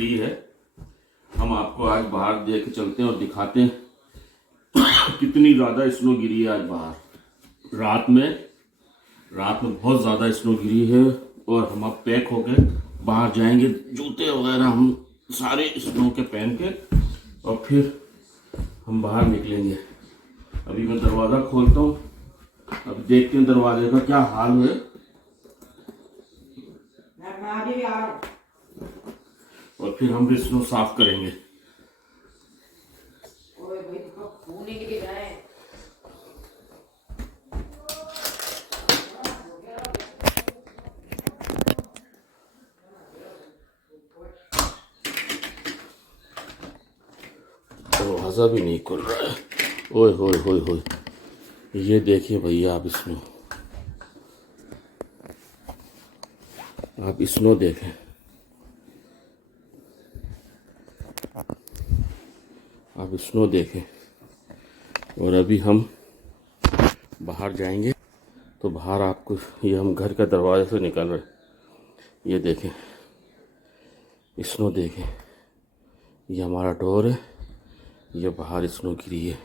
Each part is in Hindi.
गिरी है। हम आपको आज बाहर देख के चलते हैं और दिखाते हैं कितनी ज़्यादा स्नो गिरी है आज बाहर। रात में बहुत ज़्यादा स्नो गिरी है और हम अब पैक होके बाहर जाएंगे। जूते वगैरह हम सारे स्नो के पहन के और फिर हम बाहर निकलेंगे। अभी मैं दरवाज़ा खोलता हूँ, अब देखते हैं दरवाजे का क्या हाल है। और फिर हम भी स्नो साफ करेंगे। दरवाज़ा भी नहीं खुल रहा है। ओए होए होए होए, ये देखिए भैया, आप स्नो देखें। आप स्नो देखें। और अभी हम बाहर जाएंगे तो बाहर आपको ये हम घर का दरवाजे से निकल रहे, ये देखें स्नो देखें। ये हमारा डोर है, ये बाहर स्नो गिरी है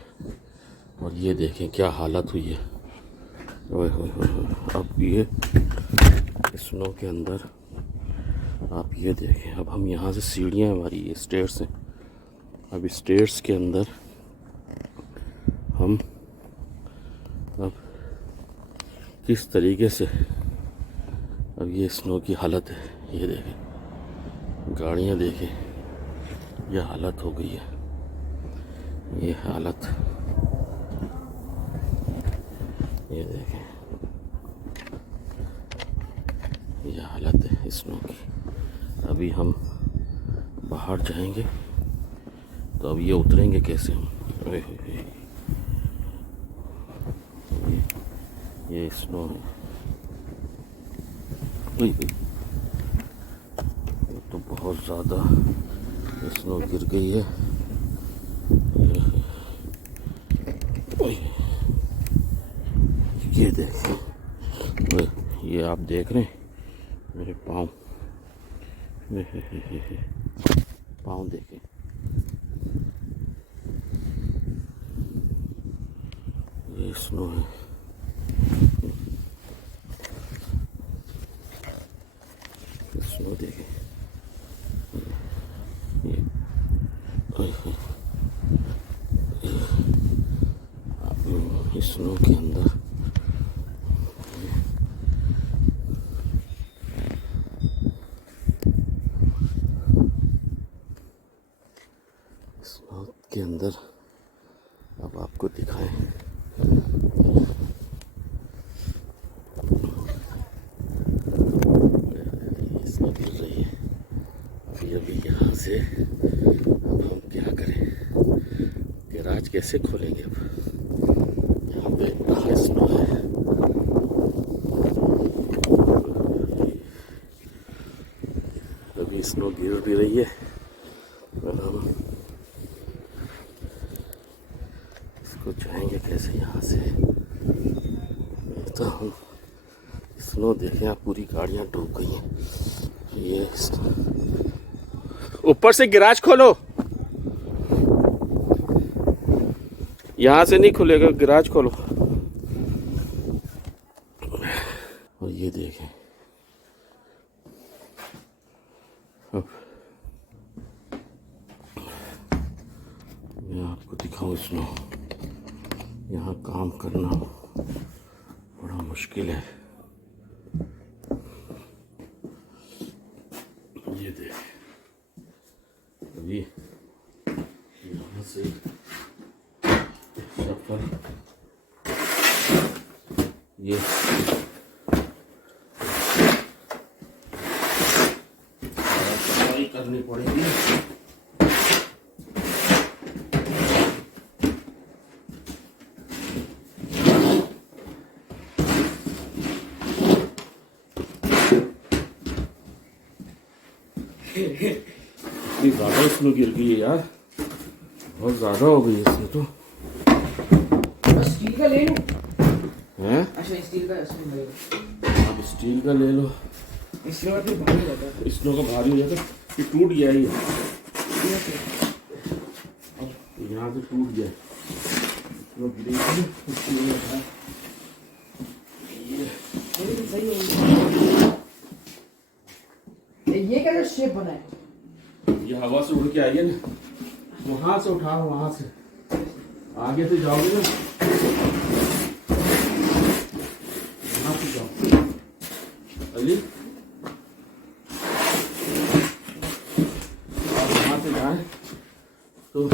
और ये देखें क्या हालत हुई है। ओए होए होए, अब ये स्नो के अंदर आप ये देखें। अब हम यहाँ से सीढ़ियाँ हमारी ये स्टेयर्स हैं, अब स्टेयर्स के अंदर हम अब किस तरीके से अब ये स्नो की हालत है। ये देखें, गाड़ियाँ देखें, ये हालत हो गई है। ये हालत, ये देखें, ये हालत है स्नो की। अभी हम बाहर जाएंगे तो अब ये उतरेंगे कैसे हम। ये स्नो है, ये तो बहुत ज़्यादा स्नो गिर गई है। ये देखें, ये आप देख रहे हैं मेरे पाँव, पाँव देखें। ये स्नो है, स्नो देखें। ये स्नो के अंदर अब आपको दिखाएं। स्नो गिर रही है अभी यहाँ से। अब हम क्या करें, गैराज कैसे खोलेंगे। अब यहाँ पे इतना स्नो है। अभी स्नो गिर भी रही है और हम इसको जाएंगे कैसे यहाँ से। तो हम स्नो देखें, आप पूरी गाड़ियाँ डूब गई हैं। ये ऊपर से गैराज खोलो, यहाँ से नहीं खुलेगा, गैराज खोलो। और ये देखें, अब मैं आपको दिखाऊं स्नो। यहाँ काम करना बड़ा मुश्किल है। ये देख, अभी यहाँ से सफर, ये सफाई करनी पड़ेगी। इतनी ज़्यादा स्नो गिर गई है यार, बहुत ज़्यादा हो गई है इसमें तो। स्टील का ले लो। हैं? अच्छा स्टील का, आप स्टील का ले लो। स्नो का भारी हो जाता है। स्नो का भारी हो जाता है। ये टूट गया ही है, यहाँ से टूट गया तो देखिए इसमें है। ये क्या शेप बना है? ये हवा से उड़ के आई है ना, वहां से उठाओ, वहां से आगे से जाओगे ना, वहां से जाओ अली, और वहां से जाए तो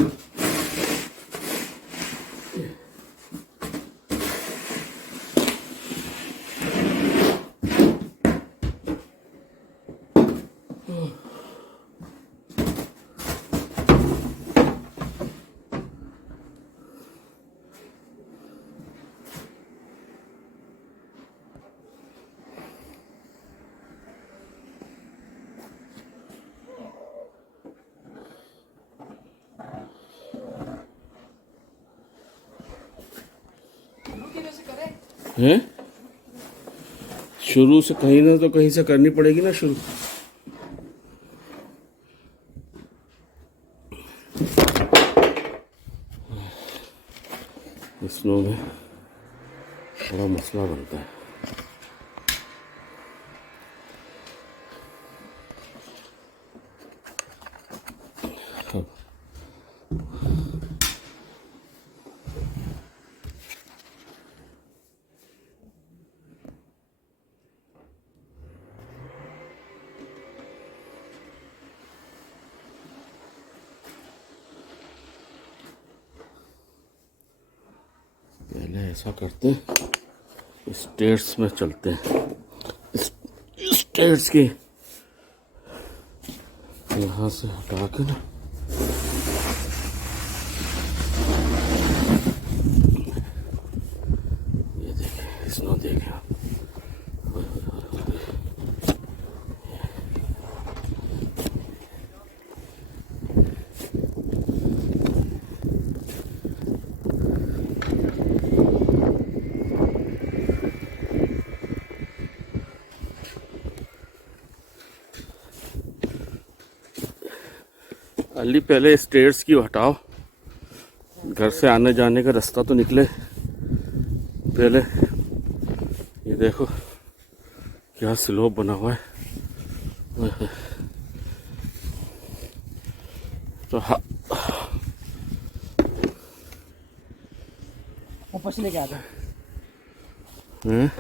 हैं, शुरू से कहीं ना तो कहीं से करनी पड़ेगी ना शुरू। स्नो में बड़ा मसला बनता है। पहले ऐसा करते हैं, स्टेयर्स में चलते हैं, स्टेयर्स के यहाँ से हटा के ना, ये देखें स्नो देखें आप, अली पहले स्टेयर्स की हटाओ, घर से आने जाने का रास्ता तो निकले पहले। ये देखो क्या स्लोप बना हुआ है, तो वापस लेके आता हैं।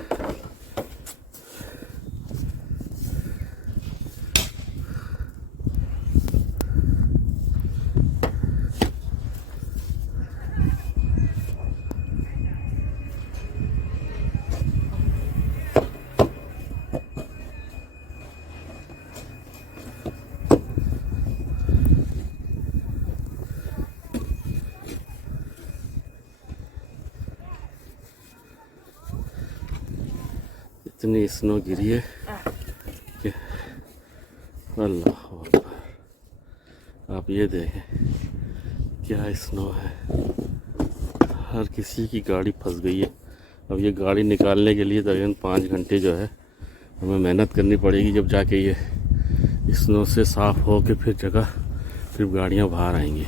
इतनी स्नो गिरी है कि अल्लाह अकबर। आप ये देखें क्या स्नो है, हर किसी की गाड़ी फंस गई है। अब ये गाड़ी निकालने के लिए तकरीबन 5 घंटे जो है हमें मेहनत करनी पड़ेगी, जब जाके ये स्नो से साफ़ हो के फिर गाड़ियाँ बाहर आएंगी।